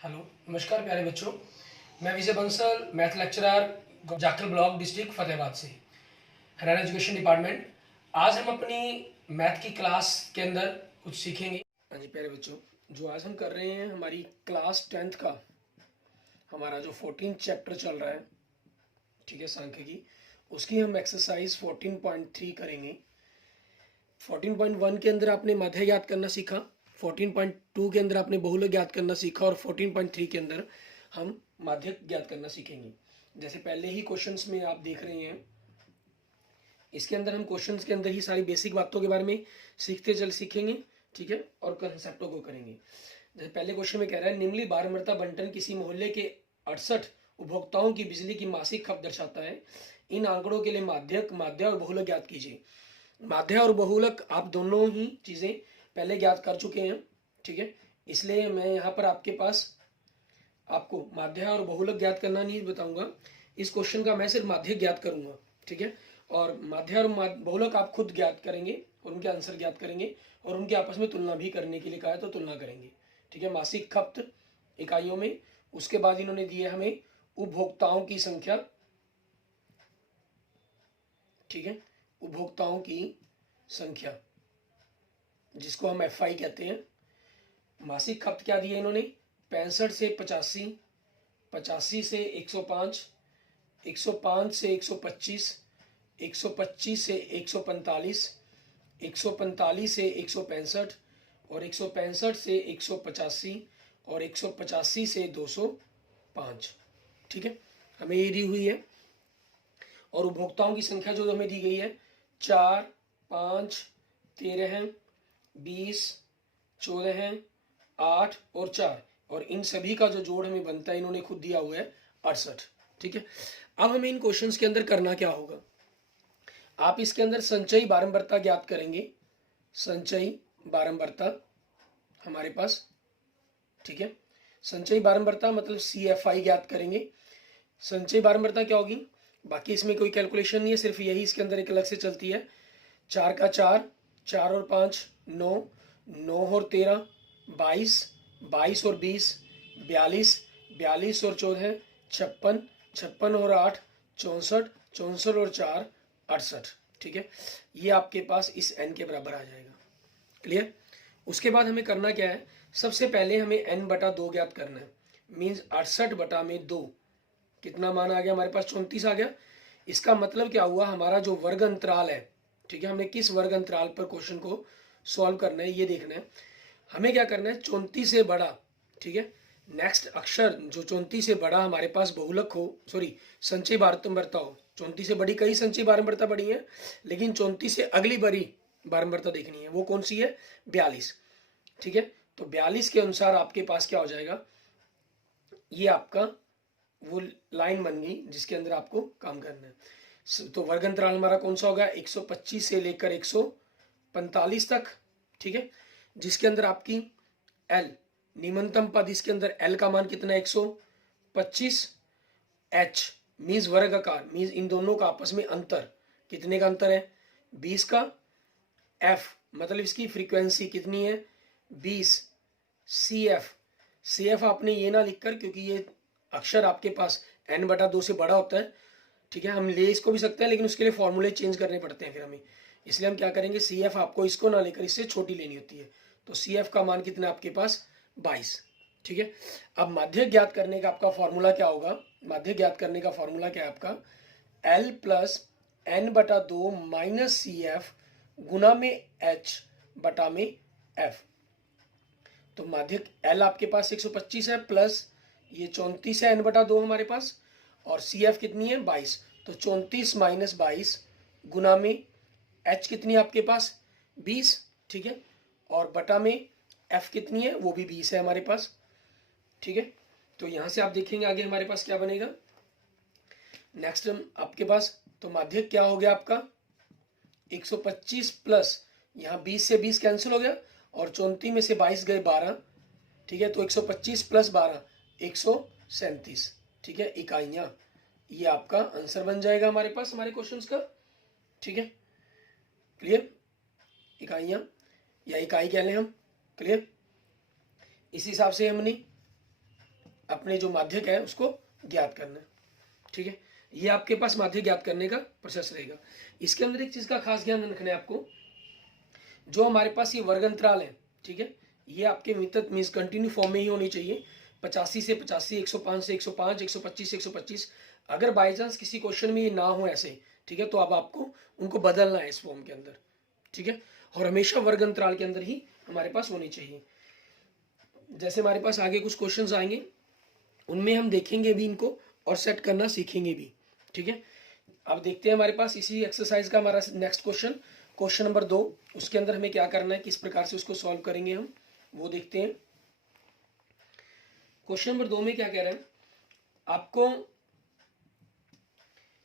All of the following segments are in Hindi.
हेलो, नमस्कार प्यारे बच्चों। मैं Vijay Bansal, math lecturer, Jakhal block, district Fatehabad से, हरियाणा एजुकेशन डिपार्टमेंट। आज हम अपनी मैथ की क्लास के अंदर कुछ सीखेंगे। हाँ जी प्यारे बच्चों, जो आज हम कर रहे हैं हमारी क्लास 10th का हमारा जो 14 चैप्टर चल रहा है, ठीक है, सांख्यिकी, उसकी हम एक्सरसाइज 14.3 करेंगे। 14.1 के अंदर आपने माध्य ज्ञात करना सीखा, 14.2 के अंदर आपने बहुलक ज्ञात करना सीखा और 14.3 के अंदर हम माध्यक ज्ञात करना सीखेंगे। जैसे पहले ही क्वेश्चंस में आप देख रहे हैं, इसके अंदर हम क्वेश्चंस के अंदर ही सारी बेसिक बातों के बारे में सीखेंगे, ठीक है, और कंसेप्टों को करेंगे। जैसे पहले क्वेश्चन में कह रहा है, निम्नलिखित बारंबारता बंटन किसी मोहल्ले के 68 उपभोक्ताओं की बिजली की मासिक खपत दर्शाता है। इन आंकड़ों के लिए माध्यक, माध्य और बहुलक ज्ञात कीजिए। माध्य और बहुलक आप दोनों ही चीज़ें पहले ज्ञात कर चुके हैं, ठीक है, इसलिए मैं यहाँ पर आपके पास आपको माध्य और बहुलक ज्ञात करना नहीं बताऊंगा। इस क्वेश्चन का मैं सिर्फ माध्य ज्ञात करूंगा, ठीक है, और माध्य और बहुलक आप खुद ज्ञात करेंगे और उनके आंसर ज्ञात करेंगे और उनके आपस में तुलना भी करने के लिए कहा है तो तुलना करेंगे, ठीक है, मासिक खपत इकाइयों में। उसके बाद इन्होंने दिए हमें उपभोक्ताओं की संख्या, ठीक है, उपभोक्ताओं की संख्या जिसको हम FI कहते हैं। मासिक खपत क्या दी है इन्होंने, 65 से 85, 85 से 105, 105 से 125, 125 से 145, 145 से 165 और 165 से 185 और 185 से 205, ठीक है, हमें ये दी हुई है। और उपभोक्ताओं की संख्या जो हमें दी गई है 4, 5, 13, 20, 14, 8 और 4, और इन सभी का जो जोड़ हमें बनता है इन्होंने खुद दिया हुआ है 68, ठीक है। अब हमें इन क्वेश्चंस के अंदर करना क्या होगा, आप इसके अंदर संचयी बारंबारता ज्ञात करेंगे। संचयी बारंबारता हमारे पास, ठीक है, संचयी बारंबारता मतलब CFI ज्ञात करेंगे। संचयी बारंबारता क्या होगी, बाकी इसमें कोई कैलकुलेशन नहीं है, सिर्फ यही इसके अंदर एक अलग से चलती है। 4 का 4, 4 और 5 9, 9 और 13 22, 22 और 20 42, 42 और 14 56, 56 और 8 64, 64 और 4 68, ठीक है, ये आपके पास इस n के बराबर आ जाएगा। क्लियर। उसके बाद हमें करना क्या है, सबसे पहले हमें n/2 ज्ञात करना है। मीन्स 68/2 कितना मान आ गया हमारे पास, 34 आ गया। इसका मतलब क्या हुआ, हमारा जो वर्ग अंतराल है, ठीक है, हमने किस वर्ग अंतराल पर क्वेश्चन को सॉल्व करना है ये देखना है। हमें क्या करना है, 34 से बड़ा, ठीक है, नेक्स्ट अक्षर जो 34 से बड़ा हमारे पास बहुलक हो, सॉरी संचयी बारंबारता हो। 34 से बड़ी कई संचयी बारंबारता बड़ी है, लेकिन 34 से अगली बड़ी बारंबारता देखनी है, वो कौन सी है, 42, ठीक है। तो 42 के अनुसार आपके पास क्या हो जाएगा, ये आपका वो लाइन बन गई जिसके अंदर आपको काम करना है। तो वर्ग अंतराल हमारा कौन सा होगा, 125 से लेकर 145 तक, ठीक है, जिसके अंदर आपकी L निम्नतम पद, इसके अंदर L का मान कितना है, 125। H मीन्स वर्ग आकार, मीन्स इन दोनों का आपस में अंतर, कितने का अंतर है, 20 का। F मतलब इसकी फ्रीक्वेंसी कितनी है, 20। CF आपने ये ना लिखकर, क्योंकि ये अक्षर आपके पास n/2 से बड़ा होता है, ठीक है, हम ले इसको भी सकते हैं लेकिन उसके लिए फॉर्मूले चेंज करने पड़ते हैं फिर हमें, इसलिए हम क्या करेंगे, CF आपको इसको ना लेकर इससे छोटी लेनी होती है। तो CF का मान कितना है आपके पास, 22, ठीक है। अब माध्य ज्ञात करने का आपका फॉर्मूला क्या होगा, माध्य ज्ञात करने का फॉर्मूला क्या है आपका, L + n/2 - CF गुना में H में F। तो माध्यक L आपके पास 125 है, प्लस ये 34 है n/2 हमारे पास, और CF कितनी है, 22। तो 34 - 22 गुना में H कितनी है आपके पास, 20, ठीक है, और बटा में F कितनी है, वो भी 20 है हमारे पास, ठीक है। तो यहाँ से आप देखेंगे आगे हमारे पास क्या बनेगा, नेक्स्ट आपके पास तो माध्यक क्या हो गया आपका, 125 प्लस यहाँ 20 से 20 कैंसिल हो गया, और 34 में से 22 गए 12, ठीक है, तो 125 + 12 137, ठीक है, इकाइयाँ। ये आपका आंसर बन जाएगा हमारे पास हमारे क्वेश्चंस का, ठीक है, क्लियर। इकाइयाँ या इकाई कह लें हम, क्लियर। इस हिसाब से हमने अपने जो माध्यक है उसको ज्ञात करना है। ठीक है, ये आपके पास माध्यक ज्ञात करने का प्रोसेस रहेगा। इसके अंदर एक चीज का खास ध्यान रखना है आपको, जो हमारे पास ये वर्ग अंतराल है, ठीक है, ये आपके मितत मीन्स कंटिन्यू फॉर्म में ही होनी चाहिए। 85 से 85, 105 से 105, 125 से 125। अगर बाई चांस किसी क्वेश्चन में ये ना हो ऐसे, ठीक है, तो अब आपको उनको बदलना है इस फॉर्म के अंदर। ठीक है, और हमेशा वर्ग अंतराल के अंदर ही हमारे पास होनी चाहिए। जैसे हमारे पास आगे कुछ क्वेश्चंस आएंगे, उनमें हम देखेंगे भी इनको और सेट करना सीखेंगे भी। ठीक है, अब देखते हैं हमारे पास इसी एक्सरसाइज का हमारा नेक्स्ट क्वेश्चन, क्वेश्चन नंबर 2। उसके अंदर हमें क्या करना है, किस प्रकार से उसको सॉल्व करेंगे हम, वो देखते हैं। क्वेश्चन नंबर 2 में क्या कह रहा है, आपको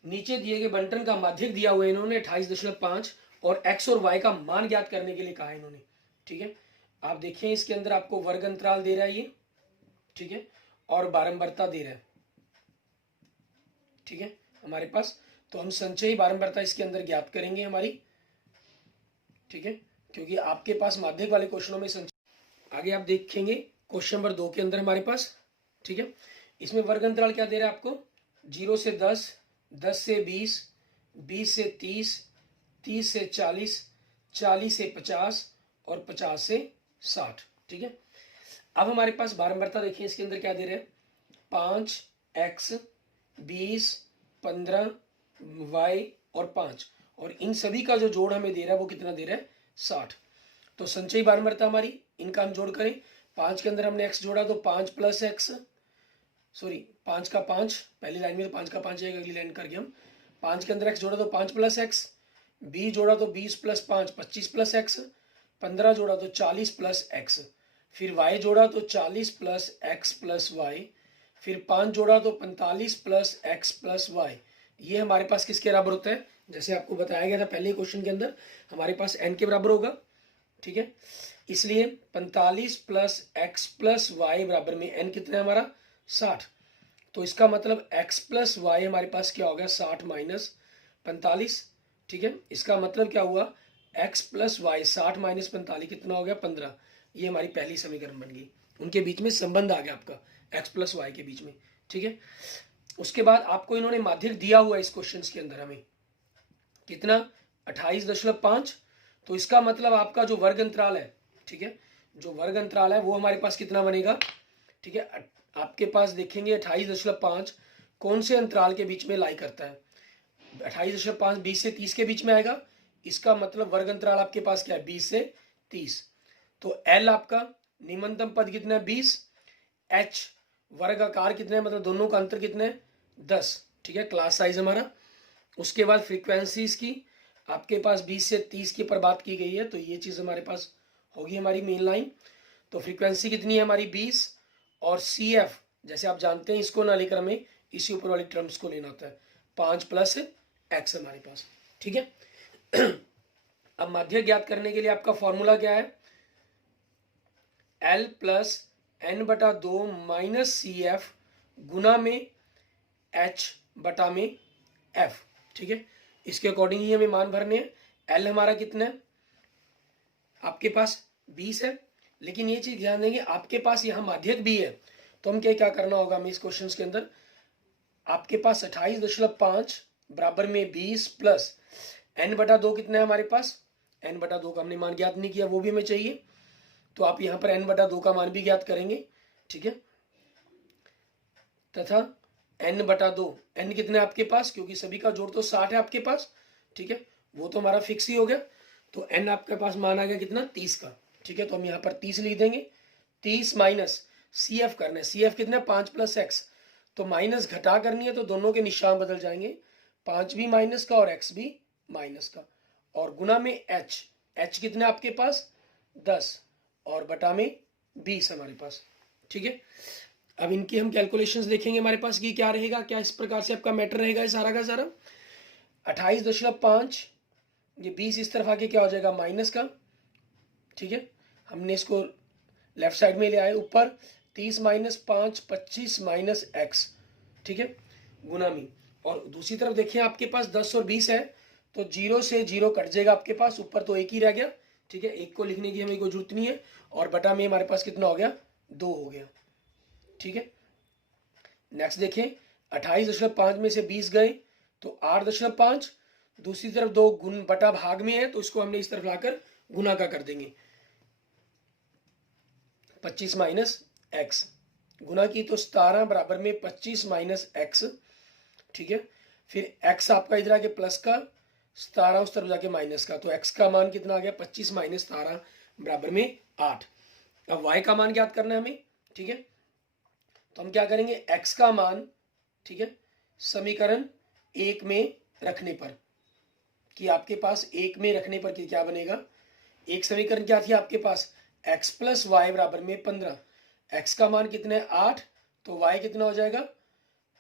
नीचे दिए गए बंटन का माध्यक दिया हुआ है इन्होंने 28.5 और x और y का मान ज्ञात करने के लिए कहा है इन्होंने। ठीक है, आप देखें इसके अंदर आपको वर्ग अंतराल दे रहा है ये, ठीक है, और बारंबारता दे रहा है। ठीक है, हमारे पास तो हम संचयी बारंबारता इसके अंदर ज्ञात करेंगे हमारी। ठीक है, क्योंकि आपके पास माध्यक वाले क्वेश्चनों में संचय आगे आप देखेंगे क्वेश्चन नंबर 2 के अंदर हमारे पास। ठीक है, इसमें वर्ग अंतराल क्या दे रहा है आपको, 0 से 10, 10 से 20, 20 से 30, 30 से 40, 40 से 50 और 50 से 60। ठीक है, अब हमारे पास बारंबारता देखिए इसके अंदर क्या दे रहे हैं, 5x, 20, 15, y और 5, और इन सभी का जो जोड़ हमें दे रहा है वो कितना दे रहा है, 60। तो संचयी बारंबारता हमारी, इनका हम जोड़ करें, 5 के अंदर हमने x जोड़ा तो 5 प्लस एक्स, सॉरी 5 का 5, पहली लाइन में तो 5 का 5 जाएगा, अगली लाइन करके हम 5 के अंदर x जोड़ा तो 5 प्लस एक्स, b जोड़ा तो 20 प्लस 5 25 प्लस एक्स, 15 जोड़ा तो 40 प्लस एक्स, फिर y जोड़ा तो 40 प्लस एक्स प्लस वाई, फिर 5 जोड़ा तो 45 प्लस एक्स प्लस वाई। ये हमारे पास किसके बराबर होता है, जैसे आपको बताया गया था पहले क्वेश्चन के अंदर, हमारे पास n के बराबर होगा। ठीक है, इसलिए 45 प्लस एक्स प्लस वाई बराबर में n कितना है हमारा, 60। तो इसका मतलब x प्लस वाई हमारे पास क्या हो गया, 60 माइनस 45। ठीक है, इसका मतलब क्या हुआ, x प्लस वाई 60 माइनस 45 कितना हो गया, 15। ये हमारी पहली समीकरण बन गई, उनके बीच में संबंध आ गया आपका x प्लस वाई के बीच में। ठीक है, उसके बाद आपको इन्होंने माध्यक दिया हुआ है इस क्वेश्चन के अंदर हमें कितना, 28.5। तो इसका मतलब आपका जो वर्ग अंतराल है, ठीक है, जो वर्ग अंतराल है वो हमारे पास कितना बनेगा। ठीक है, आपके पास देखेंगे 28.5 कौन से अंतराल के बीच में लाई करता है, 28.5 20 से 30 के बीच में आएगा। इसका मतलब वर्ग अंतराल आपके पास क्या है, 20 से 30। तो L आपका निम्नतम पद कितना है, 20, H वर्ग आकार कितना है, मतलब दोनों का अंतर कितना है, 10। ठीक है, क्लास साइज हमारा। उसके बाद फ्रीक्वेंसीज की आपके पास 20 से 30 की पर बात की गई है, तो ये चीज हमारे पास होगी हमारी मेन लाइन। तो फ्रीक्वेंसी कितनी है हमारी 20, और CF जैसे आप जानते हैं इसको ना लेकर हमें इसी ऊपर वाली टर्म्स को लेना होता है, 5 प्लस एक्स हमारे पास। ठीक है, अब माध्यक ज्ञात करने के लिए आपका फॉर्मूला क्या है, L प्लस n बटा 2 माइनस CF गुना में H बटा में F। ठीक है, इसके अकॉर्डिंग ही हमें मान भरने हैं। L हमारा कितना है आपके पास 20 है, लेकिन ये चीज ध्यान देंगे आपके पास यहाँ माध्यक भी है, तो हम क्या करना होगा हमें इस क्वेश्चन के अंदर, आपके पास 28.5 बराबर में 20 प्लस n बटा 2 कितना है हमारे पास, n बटा 2 का हमने मान ज्ञात नहीं किया, वो भी हमें चाहिए, तो आप यहाँ पर n बटा 2 का मान भी ज्ञात करेंगे। ठीक है, तथा n बटा 2, n कितने आपके पास, क्योंकि सभी का जोड़ तो 60 है आपके पास। ठीक है, वो तो हमारा फिक्स ही हो गया, तो n आपके पास मान आ गया कितना, 30 का। ठीक है, तो हम यहाँ पर 30 लिख देंगे, 30 माइनस CF करना है, CF कितना है 5 प्लस एक्स, तो माइनस घटा करनी है तो दोनों के निशान बदल जाएंगे, 5 भी माइनस का और x भी माइनस का, और गुना में h कितना आपके पास 10 और बटा में 20 हमारे पास। ठीक है, अब इनकी हम कैलकुलेशंस देखेंगे हमारे पास कि क्या रहेगा, क्या इस प्रकार से आपका मैटर रहेगा सारा का सारा। 28.5 ये 20 इस तरफ आके क्या हो जाएगा माइनस का। ठीक है, हमने इसको लेफ्ट साइड में ले आए, ऊपर 30 माइनस 5 25 माइनस एक्स। ठीक है, गुना में, और दूसरी तरफ देखिए आपके पास 10 और 20 है, तो 0 से 0 कट जाएगा आपके पास, ऊपर तो 1 ही रह गया। ठीक है, 1 को लिखने की हमें कोई जरूरत नहीं है, और बटा में हमारे पास कितना हो गया 2 हो गया। ठीक है, नेक्स्ट देखें, 28.5 में से 20 गए तो 8.5, दूसरी तरफ 2 गुण बटा भाग में है तो इसको हमने इस तरफ लाकर गुना का कर देंगे, 25 माइनस एक्स, गुना की तो 17 बराबर में 25 माइनस एक्स, ठीक है। फिर x आपका इधर आके प्लस का, 17 उस तरफ जाके माइनस का, तो x का मान कितना आ गया, 25 माइनस 17 बराबर में 8। अब y का मान ज्ञात करना है हमें, ठीक है। तो हम क्या करेंगे, x का मान, ठीक है, समीकरण 1 में रखने पर, कि आपके पास 1 में रखने पर क्या बनेगा, एक समीकरण क्या थी आपके पास, x प्लस वाई बराबर में 15, x का मान कितना है 8, तो y कितना हो जाएगा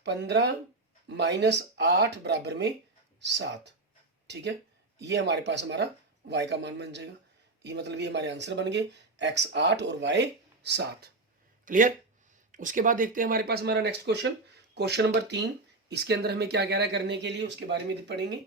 15 माइनस 8 बराबर में 7, ठीक है। ये हमारे पास हमारा y का मान बन जाएगा, ये मतलब ये हमारे आंसर बन गए, x 8 और y 7। क्लियर। उसके बाद देखते हैं हमारे पास हमारा नेक्स्ट क्वेश्चन, क्वेश्चन नंबर 3। इसके अंदर हमें क्या कह रहा है करने के लिए, उसके बारे में पढ़ेंगे।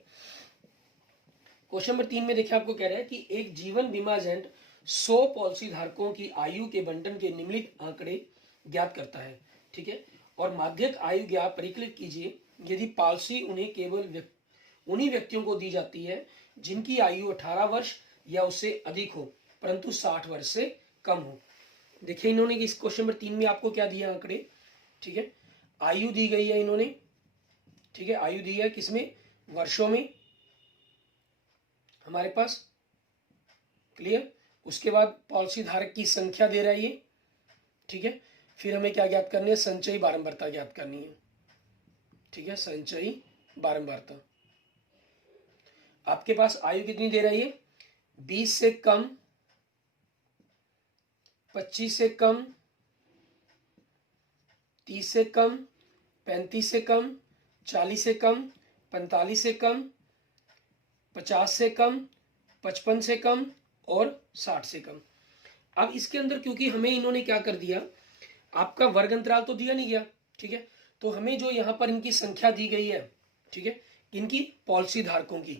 क्वेश्चन नंबर 3 में देखिए आपको कह रहा है कि एक जीवन बीमा एजेंट 100 पॉलिसी धारकों की आयु के बंटन के निम्नलिखित आंकड़े ज्ञात करता है, ठीक है। और माध्यक आयु ज्ञात परिकलित कीजिए यदि पॉलिसी उन्हें केवल उन्हीं व्यक्तियों को दी जाती है जिनकी आयु 18 वर्ष या उससे अधिक हो परंतु 60 वर्ष से कम हो। देखिए इन्होंने इस क्वेश्चन नंबर 3 में आपको क्या दिया आंकड़े, ठीक है। आयु दी गई है इन्होंने, ठीक है, आयु दी है किसमें, वर्षों में हमारे पास। क्लियर। उसके बाद पॉलिसी धारक की संख्या दे रहा है ये, ठीक है। फिर हमें क्या ज्ञात करनी है, संचयी बारंबारता ज्ञात करनी है, ठीक है, संचयी बारंबारता। आपके पास आयु कितनी दे रही है, 20 से कम, 25 से कम, 30 से कम, 35 से कम, 40 से कम, 45 से कम, 50 से कम, 55 से कम और 60 से कम। अब इसके अंदर क्योंकि हमें इन्होंने क्या कर दिया, आपका वर्ग अंतराल तो दिया नहीं गया, ठीक है, तो हमें जो यहां पर इनकी संख्या दी गई है, ठीक है, इनकी पॉलिसी धारकों की,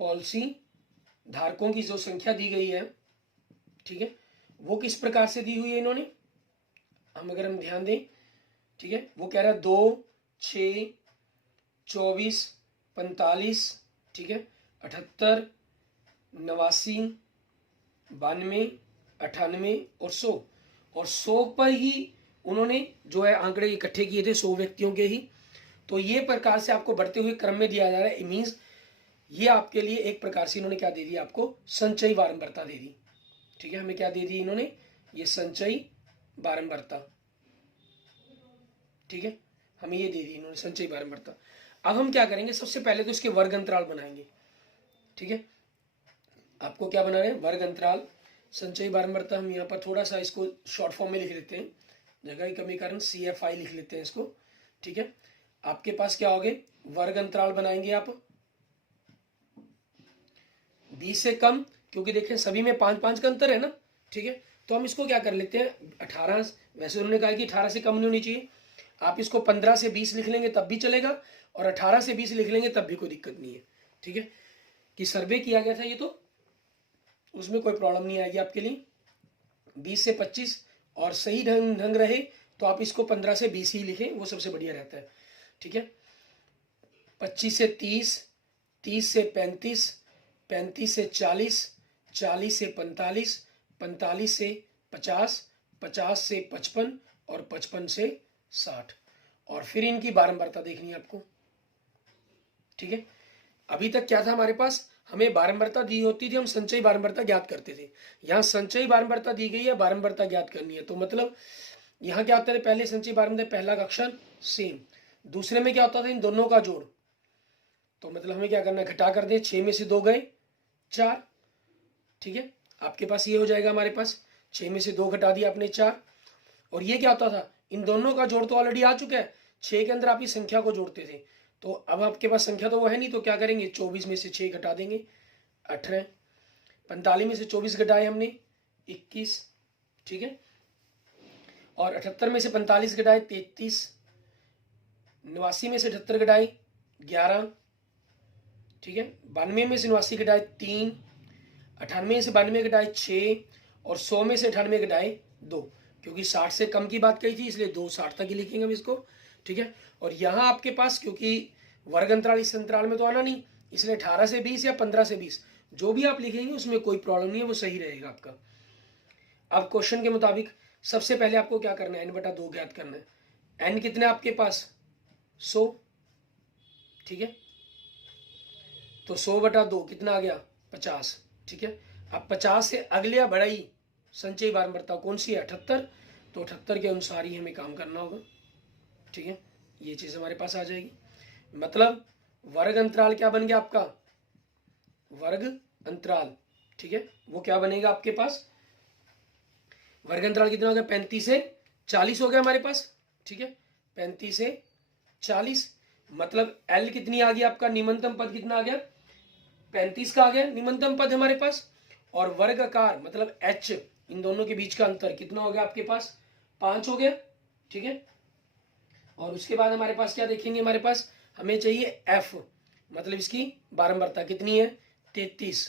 पॉलिसी धारकों की जो संख्या दी गई है, ठीक है, वो किस प्रकार से दी हुई है इन्होंने, अगर हम ध्यान दें, ठीक है, वो कह रहा है 2, 6, 24, 45, ठीक है, 78, 89, 92, 98 और 100, और 100 पर ही उन्होंने जो है आंकड़े इकट्ठे किए थे 100 व्यक्तियों के ही। तो ये प्रकार से आपको बढ़ते हुए क्रम में दिया जा रहा है, मीन्स ये आपके लिए एक प्रकार से इन्होंने क्या दे दी, आपको संचयी बारंबारता दे दी, ठीक है। हमें क्या दे दी इन्होंने, ये संचयी बारंबारता, ठीक है, हमें ये दे दी इन्होंने संचयी बारंबारता। अब हम क्या करेंगे, सबसे पहले तो इसके वर्ग अंतराल बनाएंगे, ठीक है। आपको क्या बना रहे हैं, वर्ग अंतराल, संचयी बारंबारता। हम यहाँ पर थोड़ा सा इसको शॉर्ट फॉर्म में लिख लेते हैं, जगह की कमी कारण CFI लिख लेते हैं इसको, ठीक है। आपके पास क्या हो गए, वर्ग अंतराल बनाएंगे आप 20 से कम, क्योंकि देखें सभी में 5-5 का अंतर है ना, ठीक है। तो हम इसको क्या कर लेते हैं 18, वैसे उन्होंने कहा कि 18 से कम नहीं होनी चाहिए, आप इसको 15 से 20 लिख लेंगे तब भी चलेगा, और 18 से 20 लिख लेंगे तब भी कोई दिक्कत नहीं है, ठीक है। कि सर्वे किया गया था ये, तो उसमें कोई प्रॉब्लम नहीं आएगी आपके लिए। 20 से 25 और सही ढंग रहे तो आप इसको 15 से 20 ही लिखें, वो सबसे बढ़िया रहता है, ठीक है। 25 से 30, 30 से 35, 35 से 40, 40 से 45, 45 से 50, 50 से 55 और 55 से 60, और फिर इनकी बारंबारता देखनी है आपको, ठीक है। अभी तक क्या था हमारे पास, हमें बारंबारता दी होती थी, हम संचयी बारंबारता ज्ञात करते थे। यहाँ संचयी बारंबारता दी गई है, बारंबारता ज्ञात करनी है, तो मतलब यहाँ क्या होता है, पहले संचयी बारंबारता पहला का अक्षर सेम, दूसरे में क्या होता था इन दोनों का जोड़, तो मतलब हमें क्या करना है, घटा कर दे, 6 में से 2 गए 4, ठीक है। आपके पास ये हो जाएगा, हमारे पास 6 में से 2 घटा दिया आपने 4, और ये क्या होता था, इन दोनों का जोड़ तो ऑलरेडी आ चुका है, 6 के अंदर आप इस संख्या को जोड़ते थे, तो अब आपके पास संख्या तो वो है नहीं, तो क्या करेंगे, 24 में से 6 घटा देंगे 18, 45 में से 24 घटाए हमने 21, ठीक है, और 78 में से 45 घटाए 33, 89 में से 78 घटाए 11, ठीक है, 92 में से 89 घटाए 3, 98 में से 92 घटाए 6, और 100 में से 98 घटाए 2, क्योंकि 60 से कम की बात कही थी, इसलिए 2 60 तक ही लिखेंगे हम इसको, ठीक है। और यहाँ आपके पास क्योंकि वर्ग अंतराल इस अंतराल में तो आना नहीं, इसलिए 18 से 20 या 15 से 20 जो भी आप लिखेंगे उसमें कोई प्रॉब्लम नहीं है, वो सही रहेगा आपका। अब क्वेश्चन के मुताबिक सबसे पहले आपको क्या करना है, n/2 ज्ञात करना है। n कितना है आपके पास, 100, ठीक है। तो 100/2 कितना आ गया, 50, ठीक है। अब 50 से अगले या बढ़ाई संचयी बारंबारता कौन सी है, 78, तो 78 के अनुसार ही हमें काम करना होगा, ठीक है। ये चीज हमारे पास आ जाएगी। मतलब वर्ग अंतराल क्या बन गया आपका, वर्ग अंतराल, ठीक है। वो क्या बनेगा आपके पास, वर्ग अंतराल कितना हो गया, 35 से 40 हो गया हमारे पास, ठीक है। 35 से 40, मतलब L कितनी आ गई आपका, निम्नतम पद कितना आ गया, 35 का आ गया निम्नतम पद हमारे पास। और वर्ग आकार मतलब H, इन दोनों के बीच का अंतर कितना हो गया आपके पास, 5 हो गया, ठीक है। और उसके बाद हमारे पास क्या देखेंगे, हमारे पास हमें चाहिए F, मतलब इसकी बारंबारता कितनी है, 33।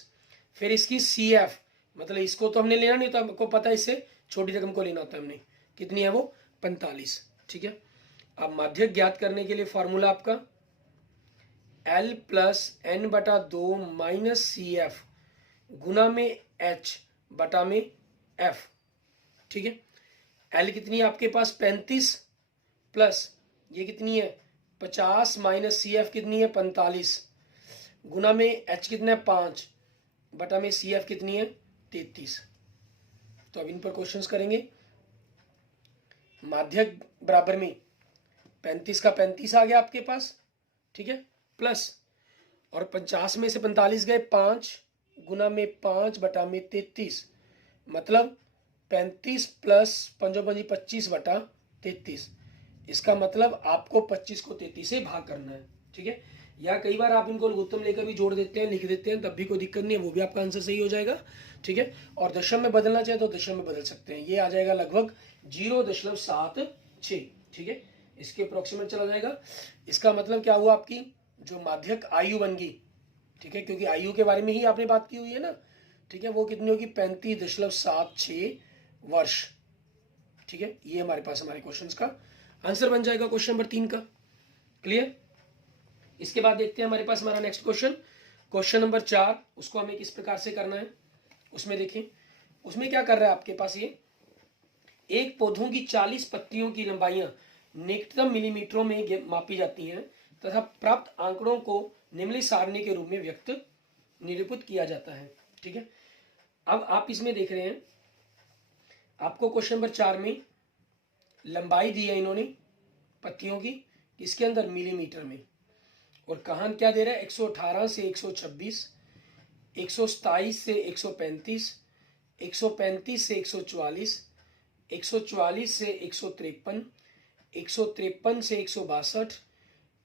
फिर इसकी CF, मतलब इसको तो हमने लेना नहीं होता, हमको पता है इससे छोटी रकम को लेना होता है हमने, कितनी है वो, 45, ठीक है। अब माध्यक ज्ञात करने के लिए फॉर्मूला आपका L + n/2 - CF गुना में H बटा में F, ठीक है। L कितनी है आपके पास, 35 प्लस ये कितनी है, 50 - CF कितनी है, 45 गुना में H कितना है, 5 बटा में CF कितनी है, 33। तो अब इन पर क्वेश्चंस करेंगे। माध्यक बराबर में 35 का 35 आ गया आपके पास, ठीक है, प्लस और 50 में से 45 गए, 5 गुना में 5 बटा में 33, मतलब 35 प्लस 5 25 बटा 33। इसका मतलब आपको 25 को 33 से भाग करना है, ठीक है। या कई बार आप इनको लघुत्तम लेकर भी जोड़ देते हैं, लिख देते हैं, तब भी कोई दिक्कत नहीं है, वो भी आपका आंसर सही हो जाएगा, ठीक है। और दशम में बदलना चाहे तो दशम में बदल सकते हैं, ये आ जाएगा लगभग 0.76, ठीक है। इसके अप्रोक्सीमेट चला जाएगा। इसका मतलब क्या हुआ, आपकी जो माध्यक आयु बन गई, ठीक है, क्योंकि आयु के बारे में ही आपने बात की हुई है ना, ठीक है, वो कितनी होगी, 35.76 वर्ष, ठीक है। ये हमारे पास हमारे क्वेश्चंस का आंसर बन जाएगा, क्वेश्चन नंबर 3 का। क्लियर। इसके बाद देखते हैं हमारे पास हमारा नेक्स्ट क्वेश्चन, क्वेश्चन नंबर 4। उसको हमें किस प्रकार से करना है, उसमें देखिए, उसमें क्या कर रहा है आपके पास, ये एक पौधों की 40 पत्तियों की लंबाइयां निकटतम मिलीमीटरों में मापी जाती हैं तथा प्राप्त आंकड़ों को निम्नलिखित सारणी के रूप में व्यक्त निरूपित किया जाता है, ठीक है। अब आप इसमें देख रहे हैं, आपको क्वेश्चन नंबर 4 में लंबाई दी है इन्होंने पत्तियों की, इसके अंदर मिलीमीटर में, और कहाँ क्या दे रहा है, 118 से 126, 127 से 135, 135 से 144, 144 से 153, 153 से 162,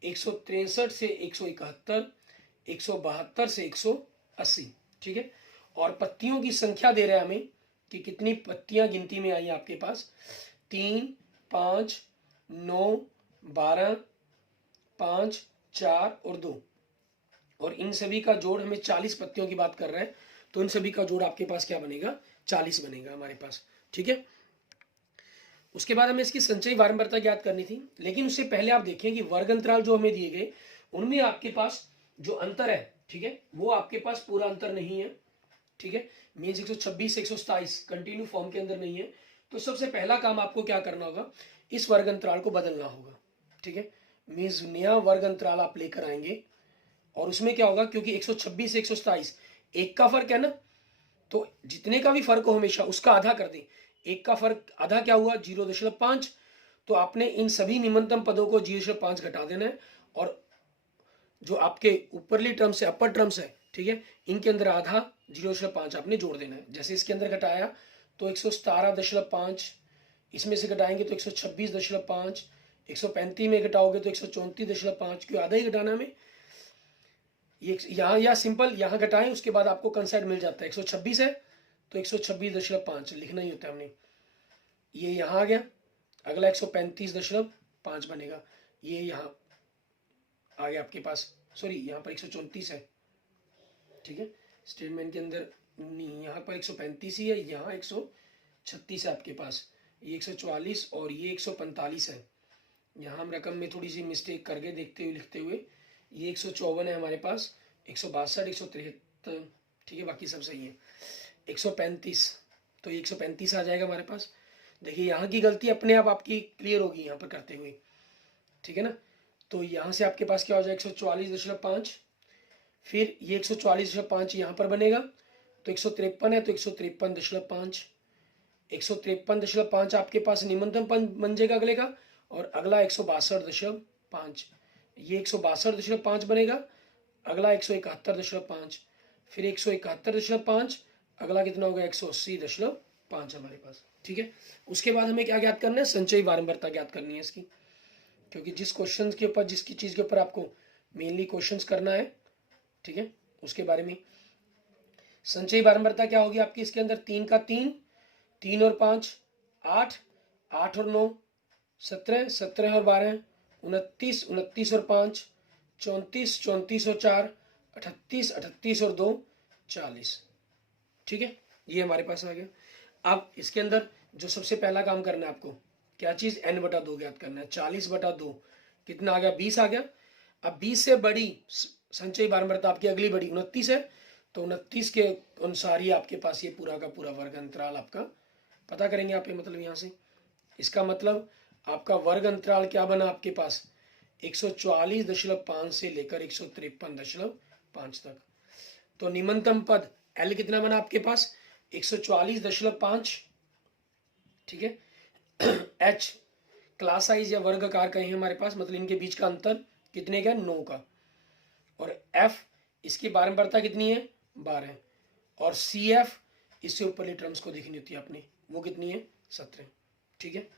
163 से 171, 172 से 180, ठीक है। और पत्तियों की संख्या दे रहा है हमें कि कितनी पत्तियां गिनती में आई आपके पास, 3, 5, 9, 12, 5, 4 और 2, और इन सभी का जोड़ हमें 40 पत्तियों की बात कर रहे हैं, तो इन सभी का जोड़ आपके पास क्या बनेगा, 40 बनेगा हमारे पास, ठीक है। उसके बाद हमें इसकी संचयी बारंबारता ज्ञात करनी थी, लेकिन उससे पहले आप देखें कि वर्ग अंतराल जो हमें दिए गए उनमें आपके पास जो अंतर है, ठीक है, वो आपके पास पूरा अंतर नहीं है, ठीक है। मीन्स 126 से 127 कंटिन्यू फॉर्म के अंदर नहीं है। तो सबसे पहला काम आपको क्या करना होगा, इस वर्ग अंतराल को बदलना होगा, ठीक है। मीन्स नया वर्ग अंतराल आप लेकर आएंगे, और उसमें क्या होगा, क्योंकि 126 से 127 एक का फर्क है ना, तो जितने का भी फर्क हो हमेशा उसका आधा कर दें। एक का फर्क आधा क्या हुआ, 0.5, तो आपने इन सभी निम्नतम पदों को 0.5 घटा देना है, और जो आपके ऊपरली टर्म्स है, अपर टर्म्स है, ठीक है, इनके अंदर आधा 0.5 आपने जोड़ देना है। जैसे इसके अंदर घटाया तो 117.5, इसमें से घटाएंगे तो 126.5, 135 में घटाओगे तो 134.5, क्यों आधा ही घटाना हमें, ये यहाँ या सिंपल यहाँ घटाएं, उसके बाद आपको कंसाइड मिल जाता है, 126 है तो 126.5 लिखना ही होता है हमने, ये यहाँ आ गया, अगला 135.5 बनेगा, ये यहाँ आ गया आपके पास, सॉरी यहाँ पर 134 है, ठीक है, स्टेटमेंट के अंदर नहीं, यहाँ पर 135 ही है, यहाँ 136 है आपके पास, ये 144 और ये 145 है। यहाँ हम रकम में थोड़ी सी मिस्टेक करके देखते हुए लिखते हुए, ये 154 है हमारे पास, 162, 173, ठीक है, बाकी सब सही है। 135, तो ये 135 आ जाएगा हमारे पास। देखिए यहाँ की गलती अपने आप आपकी क्लियर होगी यहाँ पर करते हुए, ठीक है ना। तो यहाँ से आपके पास क्या हो जाएगा 144.5, फिर ये 144.5 यहाँ पर बनेगा, तो 153 है तो 153.5, 153.5 आपके पास निम्नतम पद बन जाएगा अगले का, और अगला 162.5, ये 162.5 बनेगा, अगला 171.5, फिर 171.5, अगला कितना होगा 180.5 हमारे पास, ठीक है। उसके बाद हमें क्या ज्ञात करना है, संचयी बारंबारता ज्ञात करनी है इसकी, क्योंकि जिस क्वेश्चन के ऊपर, जिसकी चीज़ के ऊपर आपको मेनली क्वेश्चंस करना है, ठीक है, उसके बारे में। संचयी बारंबारता क्या होगी आपकी इसके अंदर, 3 का 3, 3 और 5 8, 8 और 9 17, 17 और 12 29, 29 और 5 34, 34 और 4 38, 38 और 2 40, ठीक है, ये हमारे पास आ गया। अब इसके अंदर जो सबसे पहला काम करना है आपको, क्या चीज़, n/2 ज्ञात करना है। 40/2 कितना आ गया, 20 आ गया। अब 20 से बड़ी संचयी बारंबारता आपकी अगली बड़ी 29 है, तो 29 के अनुसार ही आपके पास ये पूरा का पूरा वर्ग अंतराल आपका पता करेंगे आप, ये मतलब यहाँ से इसका मतलब आपका वर्ग अंतराल क्या बना आपके पास, 144.5 से लेकर 153.5 तक। तो निम्नतम पद L कितना बना आपके पास, 144.5, ठीक है। H क्लास साइज या वर्ग आकार कहे हैं हमारे पास, मतलब इनके बीच का अंतर कितने का, 9 का। और F इसकी बारंबारता कितनी है, 12, और CF इससे ऊपरली टर्म्स को देखनी होती है आपने, वो कितनी है, 17, ठीक है।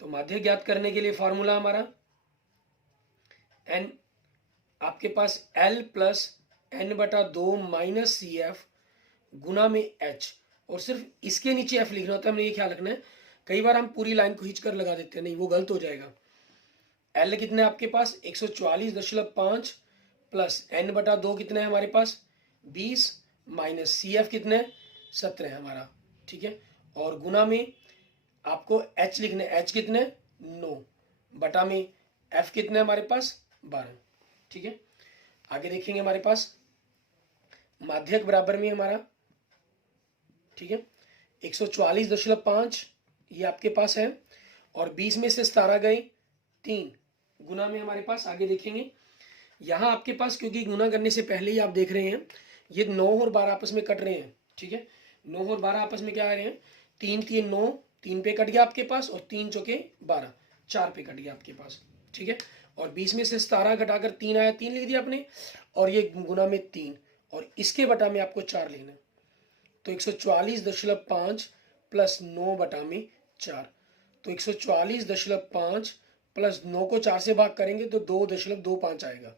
तो माध्य ज्ञात करने के लिए फॉर्मूला हमारा n आपके पास L plus n/2 minus CF गुना में H, और सिर्फ इसके नीचे F लिखना होता है, हमने ये ख्याल रखना है। कई बार हम पूरी लाइन को खींच कर लगा देते हैं, नहीं वो गलत हो जाएगा। L कितना है आपके पास 144.5 प्लस n/2 कितना है हमारे पास 20 माइनस CF कितना है 17 है हमारा, ठीक है। और गुना में आपको H लिखना है, H कितना है 9, बटा में F कितना है हमारे पास 12, ठीक है। आगे देखेंगे हमारे पास माध्यक बराबर में हमारा, ठीक है, 144.5 ये आपके पास है, और 20 में से 17 गए 3, गुना में हमारे पास आगे देखेंगे यहाँ आपके पास, क्योंकि गुना करने से पहले ही आप देख रहे हैं ये 9 और 12 आपस में कट रहे हैं, ठीक है। 9 और 12 आपस में क्या आ रहे हैं, 3 3 9, 3 पे कट गया आपके पास, और 3 चौके 12, 4 पे कट गया आपके पास, ठीक है। और 20 में से 17 घटाकर 3 आया, 3 लिख दिया आपने, और ये गुना में 3, और इसके बटा में आपको 4 लिखना है। तो 144.5 प्लस 9 बटा में 4, तो 144.5 प्लस 9 को 4 से भाग करेंगे तो 2.25 आएगा,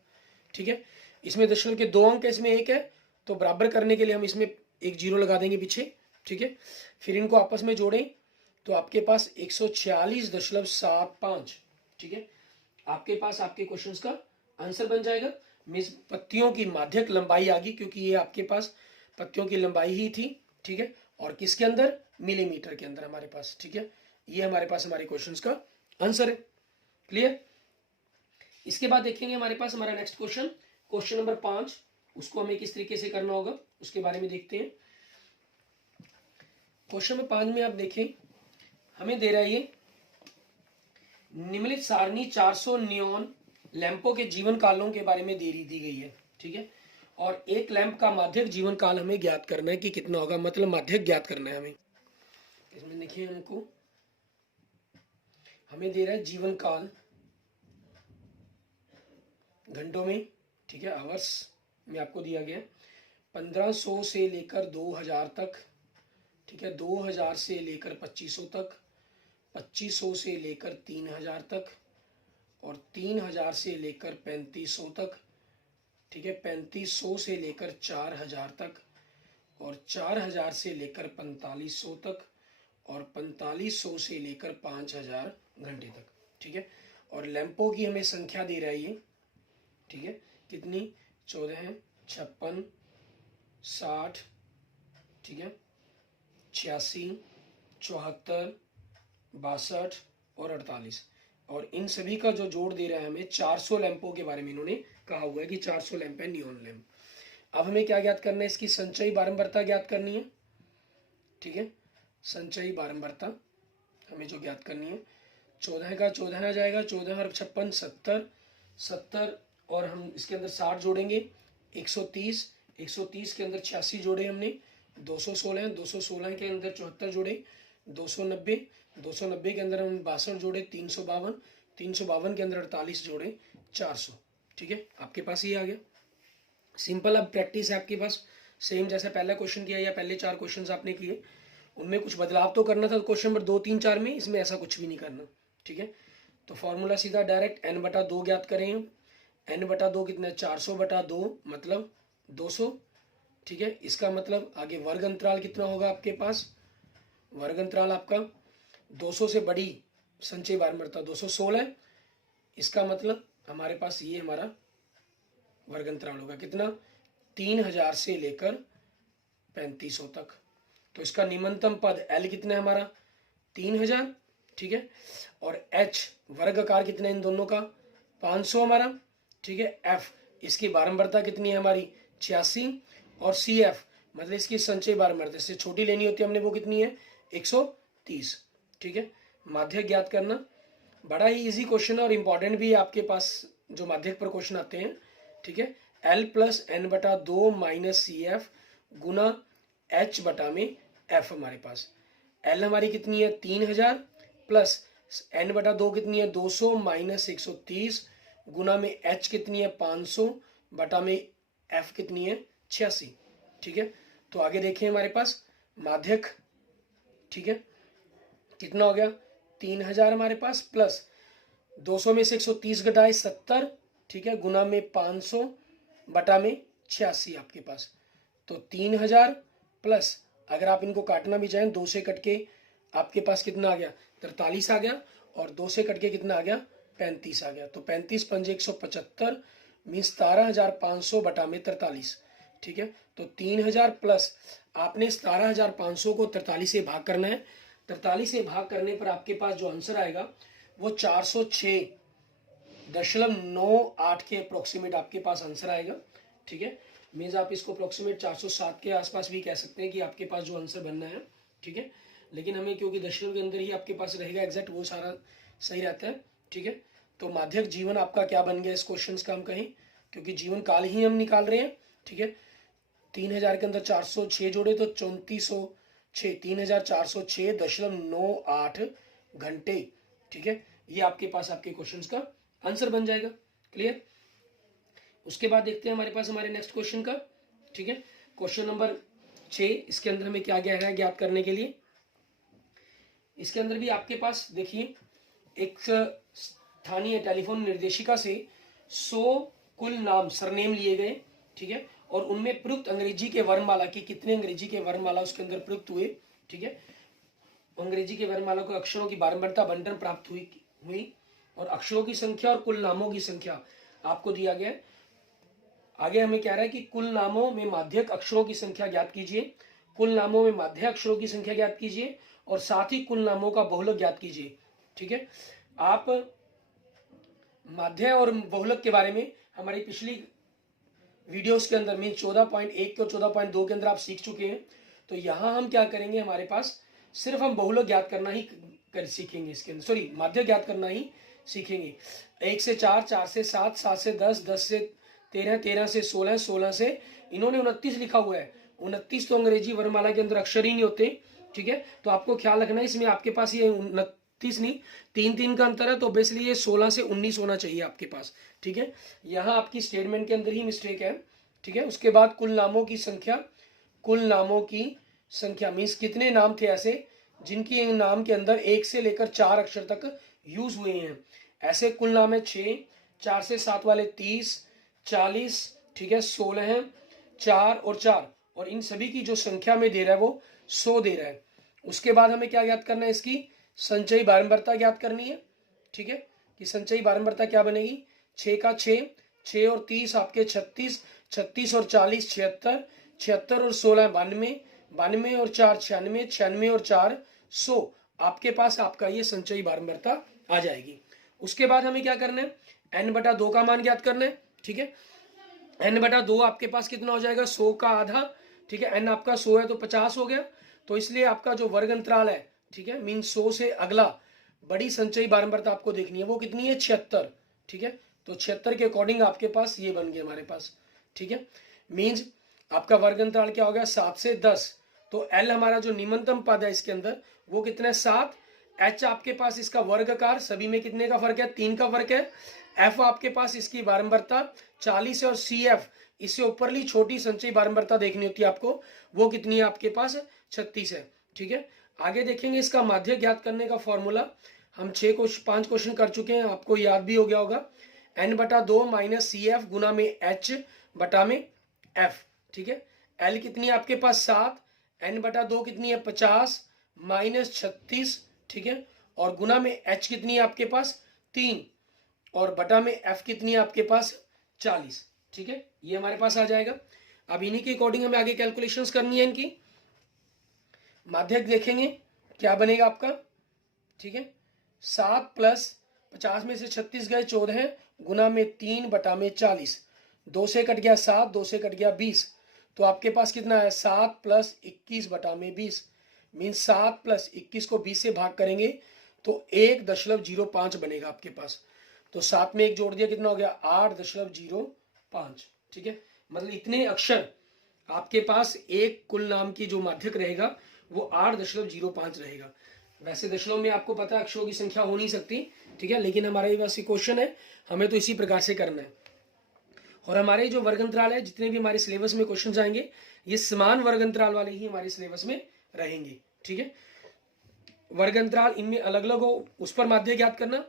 ठीक है। इसमें दशमलव के 2 अंक है, इसमें 1 है, तो बराबर करने के लिए हम इसमें एक जीरो लगा देंगे पीछे, ठीक है। फिर इनको आपस में जोड़ें तो आपके पास 146.75, ठीक है, आपके पास आपके क्वेश्चंस का आंसर बन जाएगा। मीन्स पत्तियों की माध्यक लंबाई आ गई, क्योंकि ये आपके पास पत्तियों की लंबाई ही थी, ठीक है, और किसके अंदर, मिलीमीटर के अंदर हमारे पास, ठीक है। ये हमारे पास हमारे क्वेश्चंस का आंसर है, क्लियर। इसके बाद देखेंगे हमारे पास हमारा नेक्स्ट क्वेश्चन, क्वेश्चन नंबर 5, उसको हमें किस तरीके से करना होगा उसके बारे में देखते हैं। क्वेश्चन नंबर 5 में आप देखें, हमें दे रहा है ये निम्नलिखित सारणी 400 नियॉन लैंपों के जीवन कालों के बारे में दी गई है, ठीक है। और एक लैंप का माध्यक जीवन काल हमें ज्ञात करना है कि कितना होगा, मतलब माध्यक ज्ञात करना है हमें। इसमें देखिए हमको हमें दे रहा है जीवन काल घंटों में, ठीक है, आवर्स में आपको दिया गया 1500 से लेकर 2000 तक, ठीक है, 2000 से लेकर 2500 तक, 2500 से लेकर 3000 तक, और 3000 से लेकर 3500 तक, ठीक है, 3500 से लेकर 4000 तक, और 4000 से लेकर 4500 तक, और 4500 से लेकर 5000 घंटे तक, ठीक है। और लैंपों की हमें संख्या दे रहा है ये, ठीक है, कितनी 14, 56, 60, ठीक है, 86, 74, 62 और 48, और इन सभी का जो जोड़ दे रहा है हमें 400 लैंपों के बारे में इन्होंने कहा हुआ है कि 400 लैंप है नियॉन लैंप। अब हमें क्या ज्ञात करना है, इसकी संचयी बारंबारता ज्ञात करनी है। ठीक है, संचयी बारंबारता हमें जो ज्ञात करनी है, 14 का 14 आ जाएगा, 14 और 56 70, 70 और हम इसके अंदर 60 जोड़ेंगे 130, 130 के अंदर 86 जोड़े हमने 216, 216 के अंदर 74 जोड़े 290, 290 के अंदर हम 62 जोड़े 352, 352 के अंदर 48 जोड़े 400। ठीक है, आपके पास ये आ गया सिंपल। अब प्रैक्टिस है आपके पास, सेम जैसे पहला क्वेश्चन किया या पहले 4 क्वेश्चन आपने किए, उनमें कुछ बदलाव तो करना था क्वेश्चन नंबर 2, 3, 4 में, इसमें ऐसा कुछ भी नहीं करना। ठीक है, तो फॉर्मूला सीधा डायरेक्ट n/2 ज्ञात करें। n/2 कितना है, 400/2 मतलब 200। ठीक है, इसका मतलब आगे वर्ग अंतराल कितना होगा आपके पास, वर्ग अंतराल आपका 200 से बड़ी संचयी बारंबारता 216, इसका मतलब हमारे पास ये हमारा वर्ग अंतराल होगा कितना, 3000 से लेकर 3500 तक। तो इसका निम्नतम पद L कितना है हमारा 3000। ठीक है, और H वर्ग आकार कितना है इन दोनों का 500 हमारा। ठीक है, F इसकी बारंबारता कितनी है हमारी 86, और CF मतलब इसकी संचयी बारंबारता से छोटी लेनी होती है हमने, वो कितनी है 130। ठीक है, माध्यक ज्ञात करना बड़ा ही इजी क्वेश्चन है और इम्पॉर्टेंट भी है आपके पास जो माध्यक पर क्वेश्चन आते हैं। ठीक है, L + n/2 - CF गुना H बटा में F हमारे पास। L हमारी कितनी है 3000 प्लस n/2 कितनी है 200 - 130 गुना में H कितनी है 500 बटा में F कितनी है 86। ठीक है, तो आगे देखें हमारे पास माध्यक। ठीक है, कितना हो गया 3000 हमारे पास प्लस 200 में से 130 घटाए 70। ठीक है, गुना में 500 बटा में 86 आपके पास। तो 3000 प्लस अगर आप इनको काटना भी चाहें 2 से कट के आपके पास कितना आ गया 43 आ गया, और 2 से कट के कितना आ गया 35 आ गया। तो 35 पंजे 175 मीन्स 17500 बटा में 43। ठीक है, तो 3000 प्लस आपने 17500 को 43 से भाग करना है। 43 से भाग करने पर आपके पास जो आंसर आएगा वो 406.98 के अप्रोक्सीमेट आपके पास आंसर आएगा। ठीक है, मीन्स आप इसको अप्रोक्सीमेट 407 के आसपास भी कह सकते हैं कि आपके पास जो आंसर बनना है। ठीक है, लेकिन हमें क्योंकि दशमलव के अंदर ही आपके पास रहेगा एग्जैक्ट, वो सारा सही रहता है। ठीक है, तो माध्यक जीवन आपका क्या बन गया इस क्वेश्चन का हम कहें, क्योंकि जीवन काल ही हम निकाल रहे हैं। ठीक है, 3000 के अंदर 406 जोड़े तो 3406, 3406.98 घंटे। ठीक है, ये आपके पास आपके क्वेश्चंस का आंसर बन जाएगा। क्लियर। उसके बाद देखते हैं हमारे पास हमारे नेक्स्ट क्वेश्चन का। ठीक है, क्वेश्चन नंबर 6, इसके अंदर हमें क्या है ज्ञात करने के लिए। इसके अंदर भी आपके पास देखिए एक स्थानीय टेलीफोन निर्देशिका से 100 कुल नाम सरनेम लिए गए। ठीक है, और उनमें प्रयुक्त अंग्रेजी के वर्णमाला की कितने अंग्रेजी के वर्णमाला उसके अंदर प्रयुक्त हुए। ठीक है, अंग्रेजी के वर्णमाला को अक्षरों की बारंबारता बंटन प्राप्त हुई और अक्षरों की संख्या और कुल नामों की संख्या आपको दिया गया। आगे हमें कह रहा है कि कुल नामों में माध्यक अक्षरों की संख्या ज्ञात कीजिए, कुल नामों में माध्यक अक्षरों की संख्या ज्ञात कीजिए और साथ ही कुल नामों का बहुलक ज्ञात कीजिए। ठीक है, आप माध्य और बहुलक के बारे में हमारी पिछली वीडियोस के अंदर मीन 14.1 और 14.2 के अंदर आप सीख चुके हैं। तो यहां हम क्या करेंगे, हमारे पास सिर्फ हम बहुलक ज्ञात करना ही सीखेंगे इसके अंदर, सॉरी माध्य ज्ञात करना ही सीखेंगे। 1 से 4, 4 से 7, 7 से 10, 10 से 13, 13 से 16, 16 से इन्होंने 29 लिखा हुआ है। 29 तो अंग्रेजी वर्णमाला के अंदर अक्षर ही नहीं होते। ठीक है, तो आपको ख्याल रखना है इसमें आपके पास ये 29 नहीं, 3 का अंतर है, तो बेसिकली ये 16 से 19 होना चाहिए आपके पास। ठीक है, यहाँ आपकी स्टेटमेंट के अंदर ही मिस्टेक है। ठीक है, उसके बाद कुल नामों की संख्या, कुल नामों की संख्या मीन्स कितने नाम थे ऐसे जिनकी नाम के अंदर 1 से लेकर 4 अक्षर तक यूज हुए हैं। ऐसे कुल नाम है 6, 4 से 7 वाले 30, 40। ठीक है, 16 है, 4 और 4, और इन सभी की जो संख्या में दे रहा है वो 100 दे रहा है। उसके बाद हमें क्या ज्ञात करना है, इसकी संचयी बारंबारता ज्ञात करनी है। ठीक है, कि संचयी बारंबारता क्या बनेगी, 6 का 6, 6 और 30 आपके 36, 36 और 40 76, 76 और 16 92, 92 और 4 96, 96 और 4 100 आपके पास आपका ये संचयी बारंबारता आ जाएगी। उसके बाद हमें क्या करना है, n/2 का मान ज्ञात करना है। ठीक है, n/2 आपके पास कितना हो जाएगा, 100 का आधा। ठीक है, n आपका 100 है तो 50 हो गया, तो इसलिए आपका जो वर्ग अंतराल है, ठीक है, मीन 100 से अगला बड़ी संचयी बारंबारता आपको देखनी है, वो कितनी है, 76। ठीक है, तो 76 के अकॉर्डिंग आपके पास ये बन गया हमारे पास। ठीक है, मीन्स आपका वर्ग अंतराल क्या हो गया, 7 से 10। तो L हमारा जो निम्नतम पद है इसके अंदर वो कितना है, 7। H आपके पास इसका वर्गाकार, सभी में कितने का फर्क है, 3 का फर्क है। F आपके पास इसकी बारंबारता 40 है, और CF इससे ऊपरली छोटी संचयी बारंबारता देखनी होती है आपको, वो कितनी है आपके पास, 36 है। ठीक है, आगे देखेंगे इसका माध्य ज्ञात करने का फॉर्मूला। हम 5 क्वेश्चन कर चुके हैं, आपको याद भी हो गया होगा। n/2 माइनस CF गुना में H बटा में F। ठीक है, L कितनी है आपके पास, 7, n/2 कितनी है, 50 माइनस 36। ठीक है, और गुना में H कितनी है आपके पास, 3, और बटा में F कितनी है आपके पास, 40। ठीक है, ये हमारे पास आ जाएगा। अब इन्हीं के अकॉर्डिंग हमें आगे कैलकुलेशंस करनी है इनकी। माध्यक देखेंगे क्या बनेगा आपका। ठीक है, 7 प्लस 50 में से 36 गए 14 गुना में 3 बटा में 40, 2 से कट गया 7, 2 से कट गया 20, तो आपके पास कितना है, 7 प्लस 21 बटा में 20। मीन 7 प्लस 21 को 20 से भाग करेंगे तो 1.05 बनेगा आपके पास। तो 7 में 1 जोड़ दिया, कितना हो गया, 8.05। ठीक है, मतलब इतने अक्षर आपके पास एक कुल नाम की जो माध्यक रहेगा वो 8.05 रहेगा। वैसे दशमलव में आपको पता है अक्षरों की संख्या हो नहीं सकती। ठीक है, लेकिन हमारा ये बस क्वेश्चन है, हमें तो इसी प्रकार से करना है। और हमारे जो वर्ग अंतराल है, जितने भी हमारे सिलेबस में क्वेश्चन आएंगे, ये समान वर्ग अंतराल वाले ही हमारे सिलेबस में रहेंगे। ठीक है, वर्ग अंतराल इनमें अलग अलग हो, उस पर माध्य ज्ञात करना,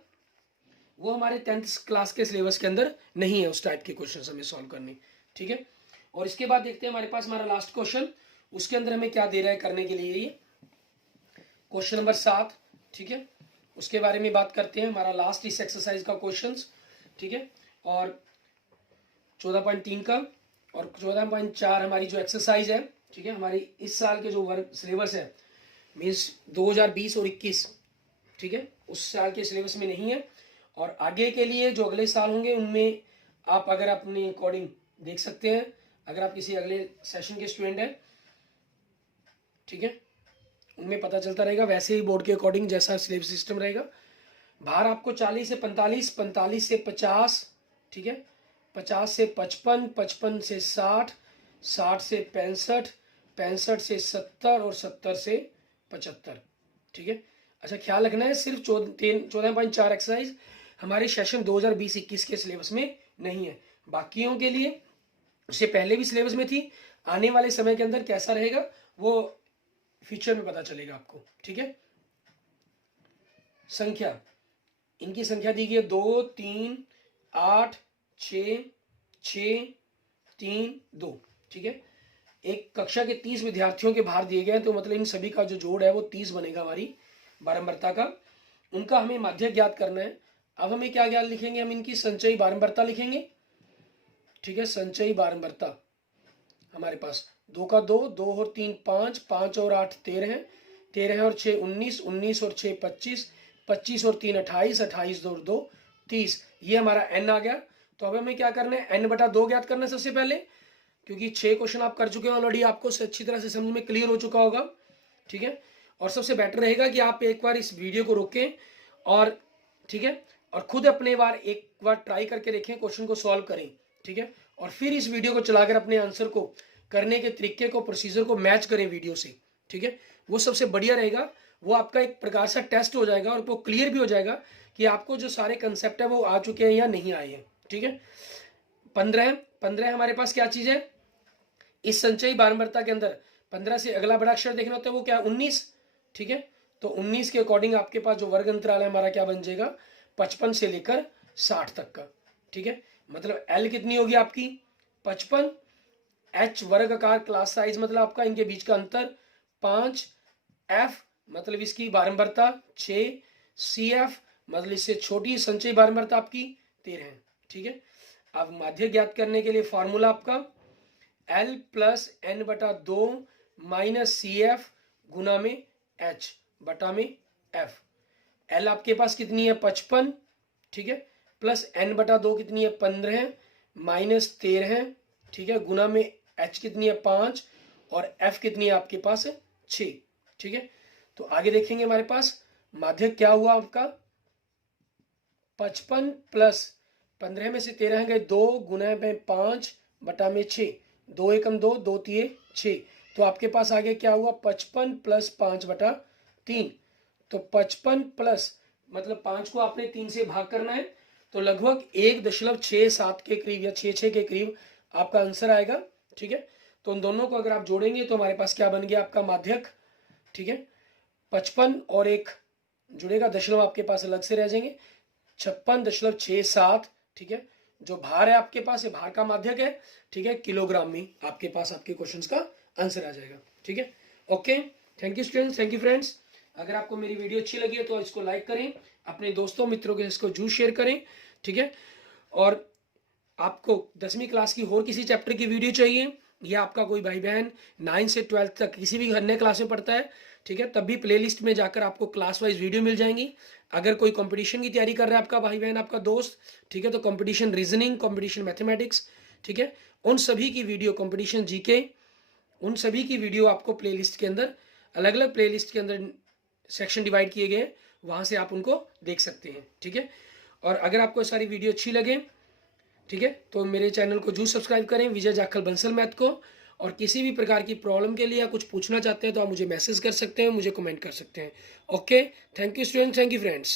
वो हमारे 10th क्लास के सिलेबस के अंदर नहीं है, उस टाइप के क्वेश्चन हमें सॉल्व करने। ठीक है, और इसके बाद देखते हैं हमारे पास हमारा लास्ट क्वेश्चन, उसके अंदर हमें क्या दे रहा है करने के लिए, ये क्वेश्चन नंबर 7। ठीक है, उसके बारे में बात करते हैं, हमारा लास्ट इस एक्सरसाइज का क्वेश्चन। ठीक है, और 14.3 का और 14.4 हमारी जो एक्सरसाइज है। ठीक है, हमारी इस साल के जो वर्ग सिलेबस है, मीन्स 2020 और 21, ठीक है, उस साल के सिलेबस में नहीं है। और आगे के लिए जो अगले साल होंगे उनमें आप अगर अपने अकॉर्डिंग देख सकते हैं, अगर आप किसी अगले सेशन के स्टूडेंट हैं, ठीक है, उनमें पता चलता रहेगा। वैसे ही बोर्ड के अकॉर्डिंग जैसा सिलेबस सिस्टम रहेगा, भार आपको 40 से 45, 45 से 50, ठीक है, 50 से 55, 55 से 60, 60 से 65, 65 से 70 और 70 से 75। ठीक है, अच्छा ख्याल रखना है, सिर्फ 14.4 एक्सरसाइज हमारे सेशन 2020-21 के सिलेबस में नहीं है। बाकियों के लिए उससे पहले भी सिलेबस में थी, आने वाले समय के अंदर कैसा रहेगा वो फ्यूचर में पता चलेगा आपको। ठीक है, संख्या, इनकी संख्या दी गई है 2, 3, 8, 6, 6, 3, 2। ठीक है, एक कक्षा के 30 विद्यार्थियों के भार दिए गए हैं, तो मतलब इन सभी का जो जोड़ है वो 30 बनेगा हमारी बारंबारता का। उनका हमें माध्य ज्ञात करना है। अब हमें क्या ज्ञात लिखेंगे, हम इनकी संचयी बारंबारता लिखेंगे। ठीक है, संचयी बारंबारता हमारे पास 2 का 2, 2 और 3 5, 5 और 8 13 है, 13 और 6 19, 19 और 6 25, 25 और 3 28, 28 और 2 30। ये हमारा n आ गया। तो अब हमें क्या करना है, n/2 ज्ञात करना है सबसे पहले, क्योंकि 6 क्वेश्चन आप कर चुके हैं ऑलरेडी, आपको अच्छी तरह से समझ में क्लियर हो चुका होगा। ठीक है, और सबसे बेटर रहेगा कि आप एक बार इस वीडियो को रोकें और, ठीक है, और खुद अपने एक बार ट्राई करके देखें, क्वेश्चन को सॉल्व करें। ठीक है, और फिर इस वीडियो को चलाकर अपने आंसर को करने के तरीके को, प्रोसीजर को मैच करें वीडियो से। ठीक है, वो सबसे बढ़िया रहेगा। वो आपका एक प्रकार से टेस्ट हो जाएगा और वो क्लियर भी हो जाएगा कि आपको जो सारे कंसेप्ट है वो आ चुके हैं या नहीं आए हैं। ठीक है, 15 हमारे पास क्या चीज है, इस संचयी बारंबारता के अंदर 15 से अगला बड़ा अक्षर देखना होता है, वो क्या, 19। ठीक है, तो 19 के अकॉर्डिंग आपके पास जो वर्ग अंतराल है हमारा क्या बन जाएगा, 55 से लेकर 60 तक का। ठीक है, मतलब L कितनी होगी आपकी, 55, H वर्गाकार क्लास साइज मतलब आपका इनके बीच का अंतर 5, F मतलब इसकी बारंबारता 6, CF मतलब इससे छोटी संचयी बारंबारता आपकी 13 है। ठीक है, अब माध्य ज्ञात करने के लिए फॉर्मूला आपका L plus n/2 minus CF गुना में H बटा में एफ। एल आपके पास कितनी है 55, ठीक है, प्लस n बटा 2 कितनी है 15 माइनस 13, ठीक है, गुना में h कितनी है 5 और f कितनी है आपके पास 6, ठीक है। तो आगे देखेंगे हमारे पास माध्यक क्या हुआ आपका 55 प्लस 15 में से 13 गए 2 गुना में 5 बटा में 6, 2 एकम 2, 2 तिये 6, तो आपके पास आगे क्या हुआ 55 प्लस 5 बटा 3। तो 55 प्लस मतलब 5 को आपने 3 से भाग करना है, तो लगभग 1.67 के करीब या 6 के करीब आपका आंसर आएगा, ठीक है। तो उन दोनों को अगर आप जोड़ेंगे तो हमारे पास क्या बन गया आपका माध्यक, ठीक है, 55 और एक जुड़ेगा, दशमलव आपके पास अलग से रह जाएंगे, 56.67, ठीक है। जो भार है आपके पास, ये भार का माध्यक है, ठीक है, किलोग्राम में आपके पास आपके क्वेश्चंस का आंसर आ जाएगा, ठीक है। Okay, thank you students, thank you friends. अगर आपको मेरी वीडियो अच्छी लगी है तो इसको लाइक करें, अपने दोस्तों मित्रों के इसको जरूर शेयर करें, ठीक है। और आपको 10वीं क्लास की और किसी चैप्टर की वीडियो चाहिए या आपका कोई भाई बहन 9 से 12 तक किसी भी अन्य क्लास में पढ़ता है, ठीक है, तब भी प्लेलिस्ट में जाकर आपको क्लास वाइज वीडियो मिल जाएंगी। अगर कोई कंपटीशन की तैयारी कर रहा है आपका भाई बहन आपका दोस्त, ठीक है, तो कंपटीशन रीजनिंग, कंपटीशन मैथमेटिक्स, ठीक है, उन सभी की वीडियो, कंपटीशन जीके, उन सभी की वीडियो आपको प्लेलिस्ट के अंदर, अलग अलग प्लेलिस्ट के अंदर सेक्शन डिवाइड किए गए, वहां से आप उनको देख सकते हैं, ठीक है। और अगर आपको सारी वीडियो अच्छी लगे, ठीक है, तो मेरे चैनल को जरूर सब्सक्राइब करें, विजय जाखल बंसल मैथ को। और किसी भी प्रकार की प्रॉब्लम के लिए या कुछ पूछना चाहते हैं तो आप मुझे मैसेज कर सकते हैं, मुझे कमेंट कर सकते हैं। Okay, thank you student, thank you friends.